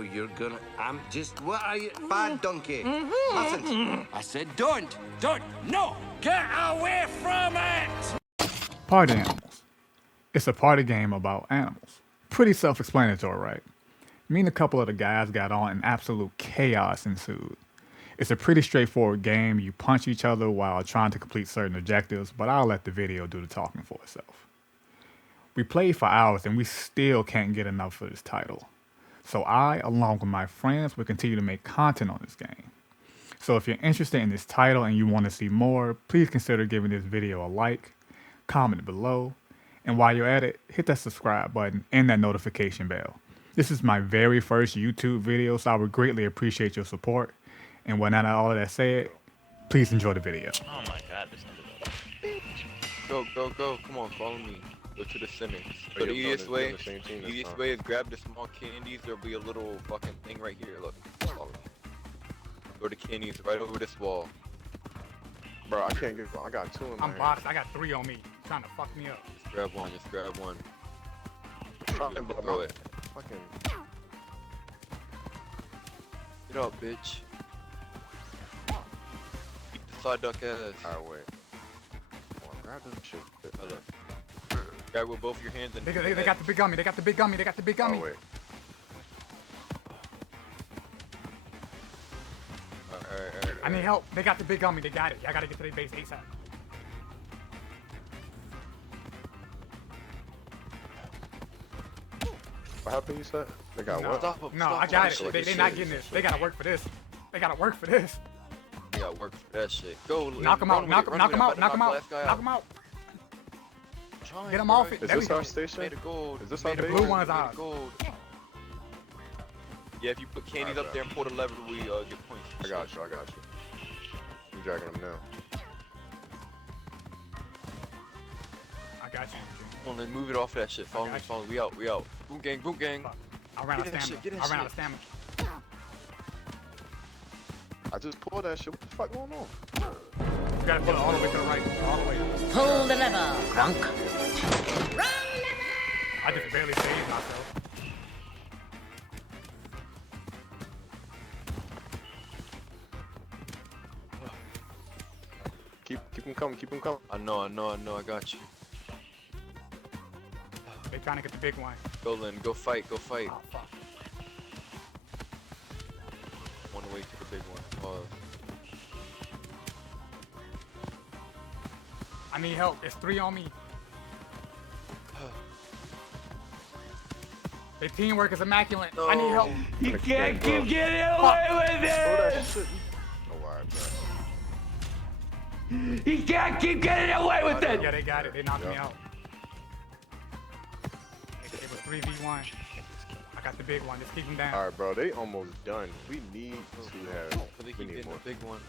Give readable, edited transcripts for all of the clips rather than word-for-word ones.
Oh, you're gonna... I'm just... What are you... Bad donkey. Mustn't. I said don't. No. Get away from it. Party Animals. It's a party game about animals. Pretty self-explanatory, right? Me and a couple of the guys got on and absolute chaos ensued. It's a pretty straightforward game. You punch each other while trying to complete certain objectives, but I'll let the video do the talking for itself. We played for hours and we still can't get enough of this title. So I, along with my friends, will continue to make content on this game. So if you're interested in this title and you want to see more, please consider giving this video a like, comment below, and while you're at it, hit that subscribe button and that notification bell. This is my very first YouTube video, so I would greatly appreciate your support. And when all of that said, please enjoy the video. Oh my god, this nigga. Go. Come on, follow me. Go to the center. So the easiest way is grab the small candies. There'll be a little fucking thing right here. Look. Follow me. Go to candies right over this wall. Bro, I can't get. I got 2 in my I'm boxed. I got 3 on me. Trying to fuck me up. Just grab one. Throw it. Fucking. Get up, bitch. Keep the side duck ass. Alright, wait. Come on, grab them shit. Hold up. Grab with both your hands and They got the big gummy. They got the big gummy. Oh, wait. Alright. I need help. They got the big gummy. They got it. I gotta get to their base ASAP. What happened, you said? They got what? Stop. I got it. They not getting this. They gotta work for this. You gotta work for that shit. Go. Knock him out. Knock him out. Get him off it. Is this our station? Made of gold. Is this our The base? blue one is Made of ours. gold. Yeah, if you put candies up there and pull the lever, we get points. I got you. I'm dragging them now. I got you. Come on, then move it off that shit. Follow me. We out. Boom gang. I ran out of stamina. I just pulled that shit. What the fuck going on? You gotta pull it all the way to the right. All the way. Pull the lever, Grunk. I just barely saved myself. Keep him coming. I know. I got you. They trying to get the big one. Go, Lynn. Go fight. Oh, fuck. On the way to the big one. I need help. There's 3 on me. Their teamwork is immaculate. I need help. You can't keep getting away with it. He can't keep getting away with it. Yeah, they got it. They knocked me out. It was 3v1. I got the big one. Just keep him down. Alright, bro. They almost done. We need to have. They keep getting the big one.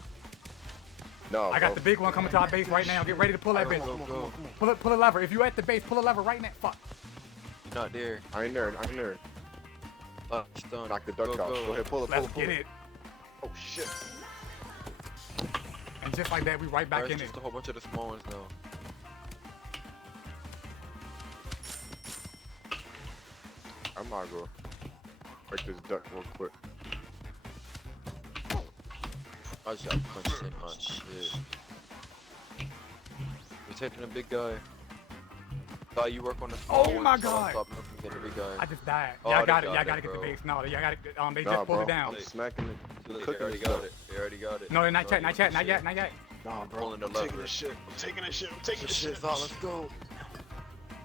No, I got the big one coming to our base right now. Get ready to pull that bitch. Go. Pull a lever. If you at the base, pull a lever right now. Fuck. You're not there. I ain't there. Stun. Knock the duck out. Go ahead, pull it. Let's get it. Oh shit. And just like that, we right back in it. Just a whole bunch of the small ones now. I'm gonna go break this duck real quick. I just got punched in my shit. We're taking a big guy. Thought you work on the small one. My God. Stop looking at the big guy. I just died. Oh, Y'all got they it. got Y'all it, gotta get the bro. base. No, y'all gotta. They Nah, just pulled bro. it down. I'm smacking it. They Cooking already this got stuff. it. They already got it. No, they're not yet. Not yet. Nah, bro. Pulling the I'm taking lever. this shit. I'm taking this Shit, shit. thought, let's go.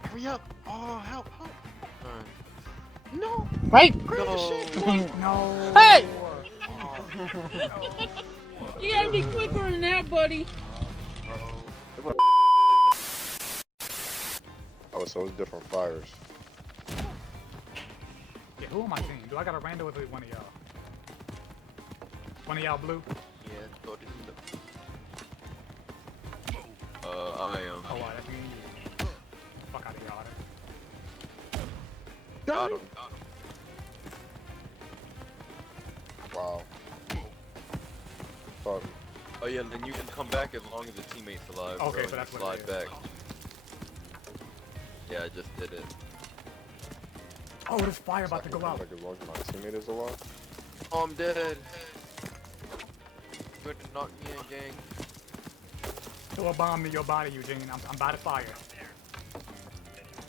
Hurry up. Oh, help. Alright. No. Right? Grab the shit. No. Hey! You gotta be quicker than that, buddy. Oh, so it's different fires. Yeah, who am I seeing? Do I got a rando with one of y'all? One of y'all blue? Yeah, go to the... I am. Oh, wow, that's me. Fuck out of y'all. Got him. Wow. Fuck. Oh yeah, then you can come back as long as the teammate's alive. Okay, bro, so that's and what it slide is. back. Yeah, I just did it. Oh, there's fire about to go out. Like as long as my teammate is alive. Oh, I'm dead. Good to knock me in, gang. Throw a bomb to your body, Eugene. I'm by the fire.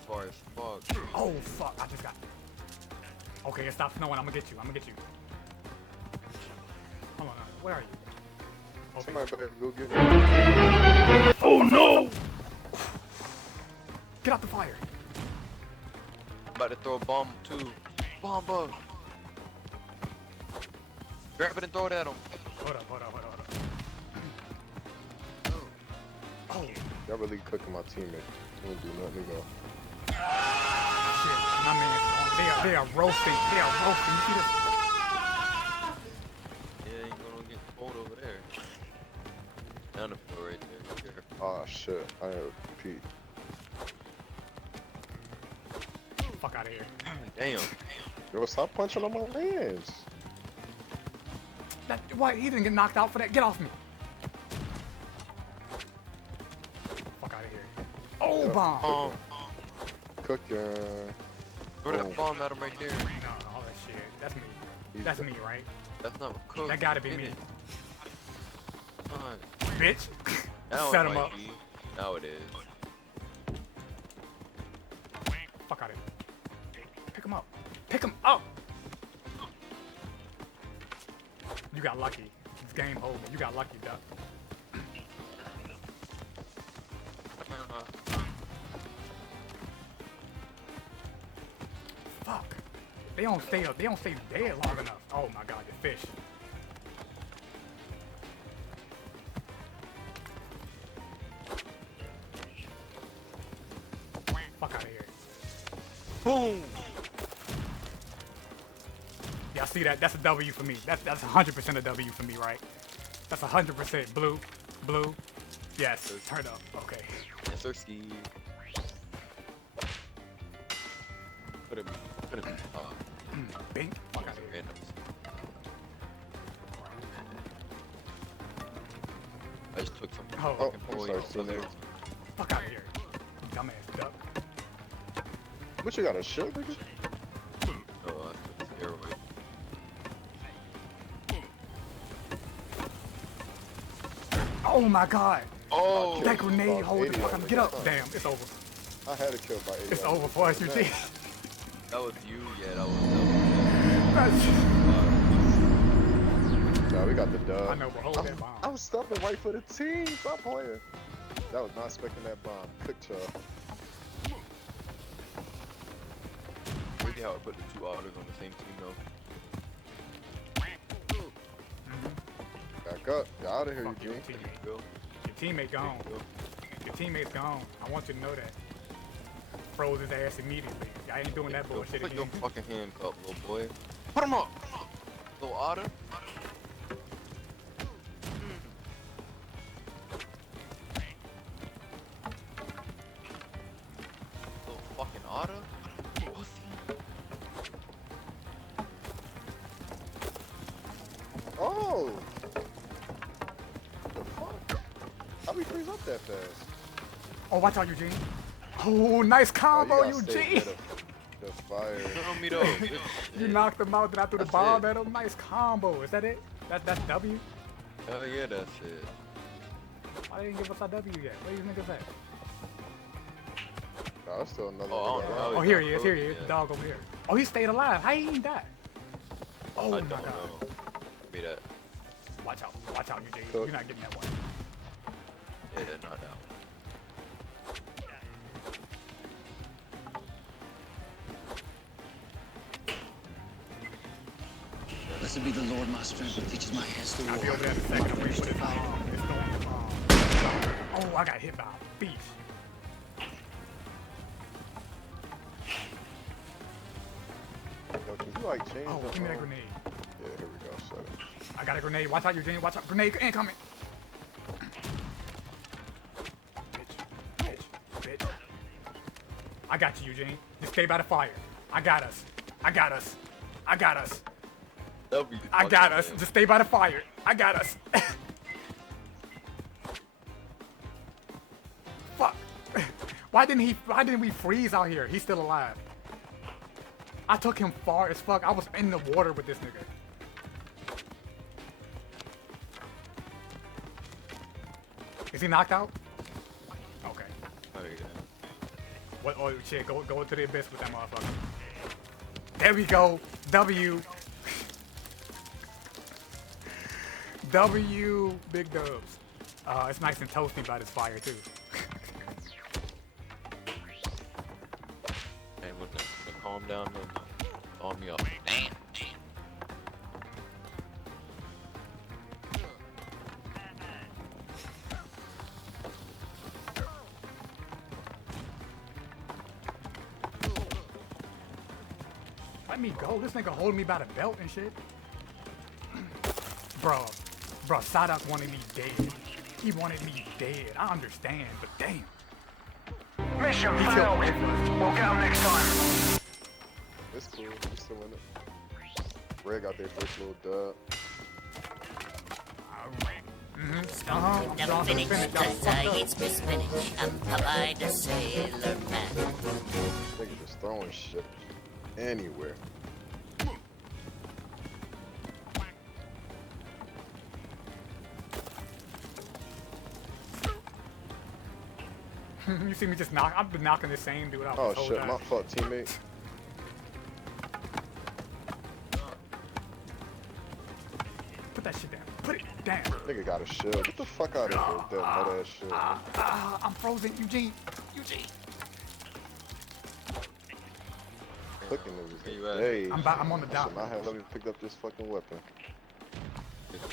Far as fuck. Oh, fuck. I just got... Okay, it stopped snowing. I'm gonna get you. Hold on. Where are you? Okay. Somebody better go get me. Oh, no! Get out the fire. I'm about to throw a bomb, too. Bomba! Grab it and throw it at him. Hold up. Oh, Y'all really cooking my teammate. He didn't do nothing to go. shit. My man's gone. They are roasting. You see this? Yeah, you're gonna get cold over there. Down the floor right there. Ah, shit. I had to repeat. Fuck out of here. Damn. Yo, stop punching on my lands. What? He didn't get knocked out for that. Get off me. Fuck out of here. Oh, Yeah. bomb. Cooking. Throw that bomb at him right there. No, all that shit. That's me. That's me, right? That's not what cook. That gotta be me. Fine. Bitch. Now Set it him might up. be. Now it is. Fuck out of here. Pick him up. You got lucky. It's game over. You got lucky, duck. Fuck. They don't stay dead long enough. Oh my god, the fish. Fuck out of here. Boom! Yeah, I see that. That's a W for me. That's 100% a W for me, right? That's 100% blue. Yes, turn up. Okay. Yes, sir, ski. Put him. Bink. Fuck out of here. Randoms. I just took some Oh, fucking I'm boy sorry, off of there. fuck out of here. Dumbass duck. What you got, a shield, nigga? Oh, that's steroid. Oh my god. Oh! That grenade about hold the 80 fuck of up. them. Get up. Damn, it's over. I had a kill by 80. It's over for us, Eugene. That was you? Yeah, that was Nah, we got the dub. I know, but hold that bomb. I was stumping right for the team. Stop playing. That was not expecting that bomb. Quick chuck. Crazy how I put the two otters on the same team though. Back up. Get out of here, Fuck your Eugene. teammate. Go. Your teammate gone. Your teammate's gone. I want you to know that. Froze his ass immediately. I ain't doing that bullshit Put your again. fucking hand up, little boy. Put him up! Little otter. Little fucking otter. Pussy. Oh! The fuck? How we freeze up that fast? Oh, watch out, Eugene. Oh, nice combo, you gotta stay Eugene. ahead of the fire. Show me though. You knocked him out, then I threw the That's bomb it. at him. Nice combo. Is that it? That's W? Hell yeah, that's it. Why they didn't give us our W yet? Where these niggas at? Nah, that's still another Oh, nigga I don't around. know. Oh, here he is. Here he Yeah. is. The dog over here. Oh, he stayed alive. How he ain't die? Oh I my don't god. know. Be that. Watch out, Eugene. Cook. You're not getting that one. Yeah, not that. Blessed be the Lord my strength, who teaches my hands to I'll war. be over there in a second. I'm ready for this bomb. It's going Oh, I got hit by a beast. Yo, can you like change Oh, the give me that phone? grenade. Yeah, here we go. Shut it. I got a grenade. Watch out, Eugene. Watch out. Grenade incoming. Bitch. I got you, Eugene. Just stay by the fire. I got us. That'd be I got us. fucking Just stay by the fire. I got us. Fuck. Why didn't we freeze out here? He's still alive. I took him far as fuck. I was in the water with this nigga. Is he knocked out? Okay. Oh, yeah. What? Oh shit! Go into the abyss with that motherfucker. There we go. W. W. Big dubs. It's nice and toasty by this fire too. And with the calm down and arm me up. Damn. Let me go. This nigga holding me by the belt and shit. Bro, Sadak wanted me dead. He wanted me dead. I understand, but damn. Mission failed. We'll get them next time. It's cool. We still in it. Red got their first little dub. I'm Never going to finish, finish. Y'all cause fucked I up. eats me spinach. I'm Popeye the Sailor Man. Nigga just throwing shit anywhere. You see me just knock? I've been knocking the same dude out. Oh this whole shit, time. my fuck teammate. Put that shit down. Put it down. Nigga got a shield. Get the fuck out of here with that nut ass shit. I'm frozen, Eugene. Cooking niggas Where you at? days. I'm on the I dock. should not have let me pick up this fucking weapon.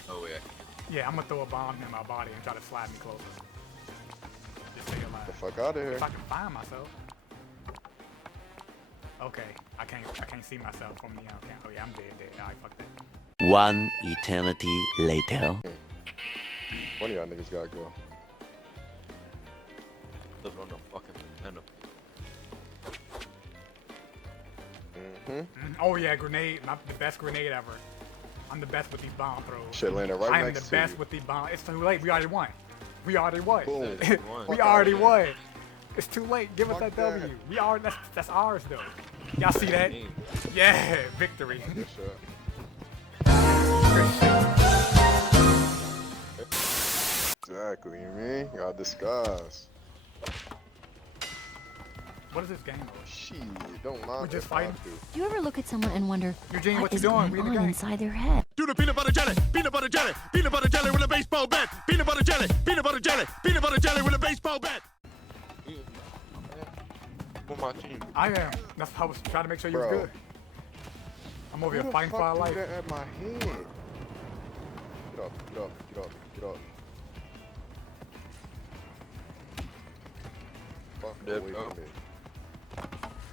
Oh, yeah. Yeah, I'm gonna throw a bomb in my body and try to slide me closer. Just stay Get the alive. fuck out of here. If I can find myself. Okay, I can't see myself from the camp. Oh yeah, I'm dead. Alright, fuck that. One eternity later. One of y'all niggas gotta go. Live on the fucking banana. Oh yeah, grenade. The best grenade ever. I'm the best with these bomb throws. Shit landed right I am next the to best you. with these bombs. It's too late. We already won. We already won. Boom. We Fuck already outta won. It's too late. Give us Fuck that W. We are. That's ours though. Y'all see that? Yeah, victory. Good shot. Exactly, you mean? Got disguise. What is this game mode? Shit, don't mind We just if I fighting? do. Do you ever look at someone and wonder Eugene, what you is doing? We going in the on game. inside their head? Do the peanut butter jelly with a baseball bat. Peanut butter jelly with a baseball bat. On my team. I am. That's how I was trying to make sure you was Bro. good. I'm over Who here the fighting for our fuck life. threw that at my head? Get up, get up, get up, get up. Fuck Dead, away bro. from me.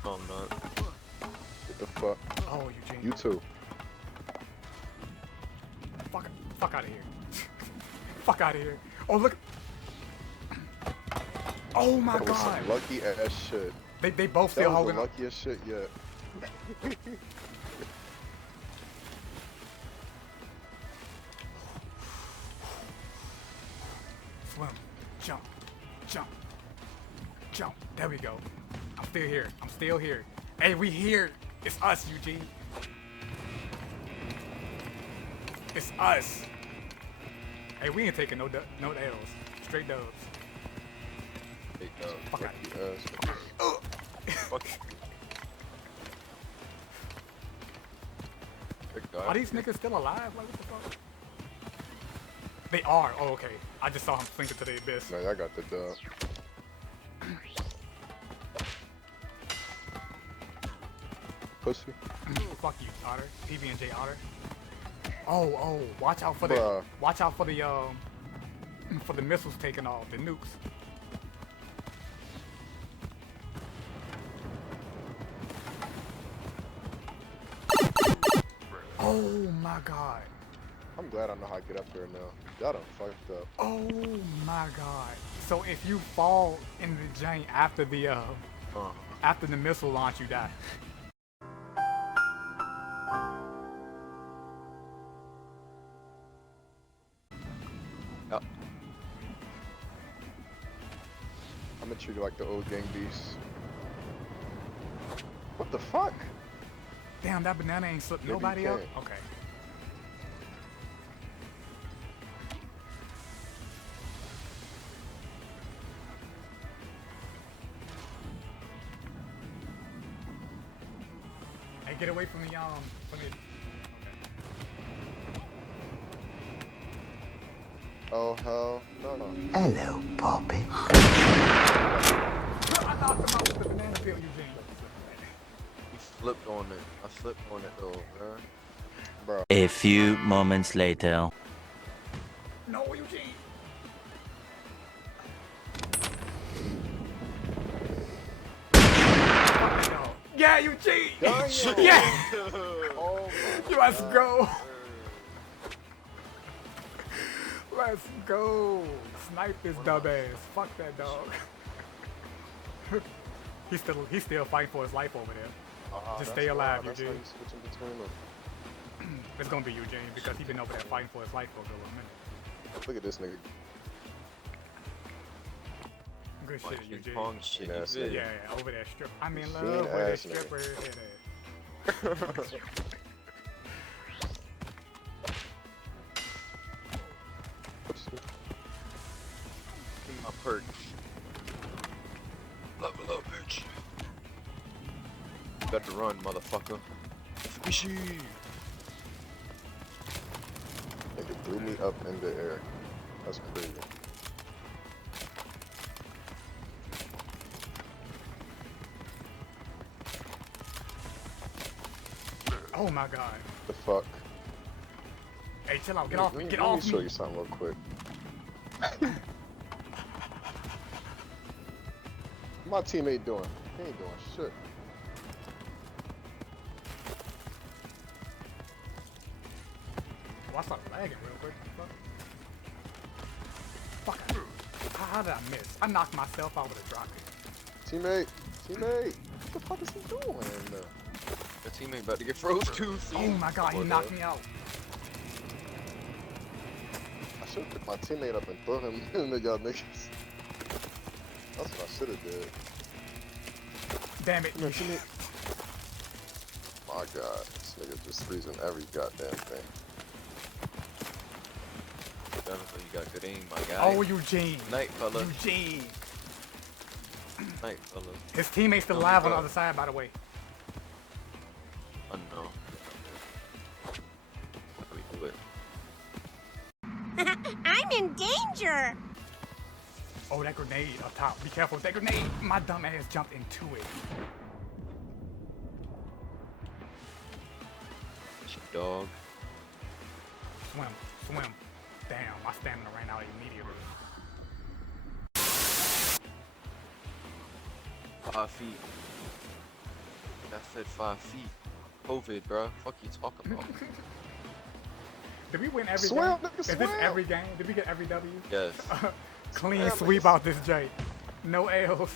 No, I'm not. Get the fuck. Oh, Eugene. You too. Fuck out of here. Fuck out of here. Oh, look. Oh my That was god. some lucky ass shit. They both That still was holding the up. luckiest shit yet. Swim. Jump. Jump. Jump. There we go. I'm still here. I'm still here. Hey, we here. It's us, Eugene. It's us. Hey, we ain't taking no L's. Straight dubs. Hey, Fuck out. Lucky ass. fuck. Big guy. Are these niggas still alive? Like, what the fuck? They are. Oh, okay. I just saw him sink into the abyss. No, I got the dub. Pussy. Fuck you, Otter. PB&J Otter. Oh, watch out for Bruh. for the missiles taking off, the nukes. Oh my god. I'm glad I know how to get up there now. Y'all done fucked up. Oh my god. So if you fall in the giant after the missile launch, you die. Yep. I'm gonna treat you like the old gang beasts. What the fuck? Damn, that banana ain't slipped Maybe you nobody up? can't. Okay. Hey, get away from the from the. Oh hell, no. Hello, Poppy. I knocked him out with the banana peel, Eugene. You slipped on it. I slipped on it though, man. Bro. A few moments later. No, Eugene. Yeah, Eugene. Yeah. Oh my Let's God. go. Let's go. Snipe this dumbass. Fuck that dog. He's still fighting for his life over there. Just stay alive, That's how Eugene. you switching between them. It's gonna be Eugene because he's been over there fighting for his life for a good little minute. Look at this nigga. Good shit, King Eugene. Kong shit. Ass you nigga. Yeah, over there strip. I'm in love Fiend with that ass nigga. stripper head ass. Give me my perks. Level up, bitch. Got to run, motherfucker. Squishy. Nigga threw me up in the air. That's crazy. Oh my god. The fuck? Hey, chill out. Get off me. Get Let off me show me. you something real quick. My teammate doing? He ain't doing shit. Oh, I started lagging real quick. Fuck. How did I miss? I knocked myself out with a drop kick. Teammate! What the fuck is he doing? The teammate about to get froze too. Oh my god, he knocked me out. I should pick my teammate up and throw him in the y'all niggas. That's what I should have did. Damn it. Come here, teammate. My god, this nigga just freezing every goddamn thing. Definitely, you got good aim, my guy. Oh, Eugene. Night, fella. Eugene. Night, fella. His teammate's still alive on the other side, by the way. Unknown. Let me do it. I'm in danger. Oh, that grenade up top. Be careful with that grenade. My dumb ass jumped into it. Dog. Swim. Damn, my stamina ran out immediately. 5 feet. I said 5 feet. COVID, bro. Fuck you talking about? Did we win every Swim, game? nigga, Is this swim. every game? Did we get every W? Yes. Clean Swim, sweep nigga. out this J. No L's.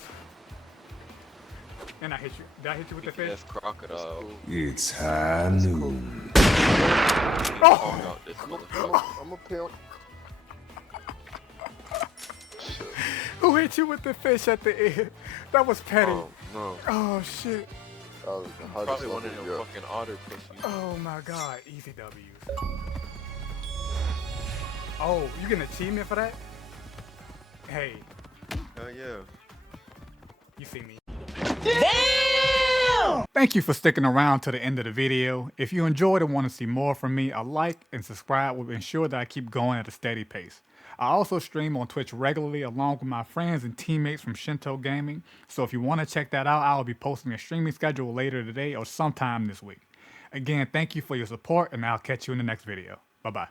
And I hit you. Did I hit you with the fish? Yes, crocodile. It's high noon. Oh! This motherfucker. I'm a pimp. Who hit you with the fish at the end? That was petty. Oh, no. Oh shit. That was the hardest Probably one of level them yet. fucking otter pussies. Oh my god. Easy W's. Oh, you getting an achievement for that? Hey, Hell yeah. you see me. Damn! Thank you for sticking around to the end of the video. If you enjoyed and want to see more from me, a like and subscribe will ensure that I keep going at a steady pace. I also stream on Twitch regularly along with my friends and teammates from Shinto Gaming, so if you want to check that out, I will be posting a streaming schedule later today or sometime this week. Again, thank you for your support, and I'll catch you in the next video. Bye-bye.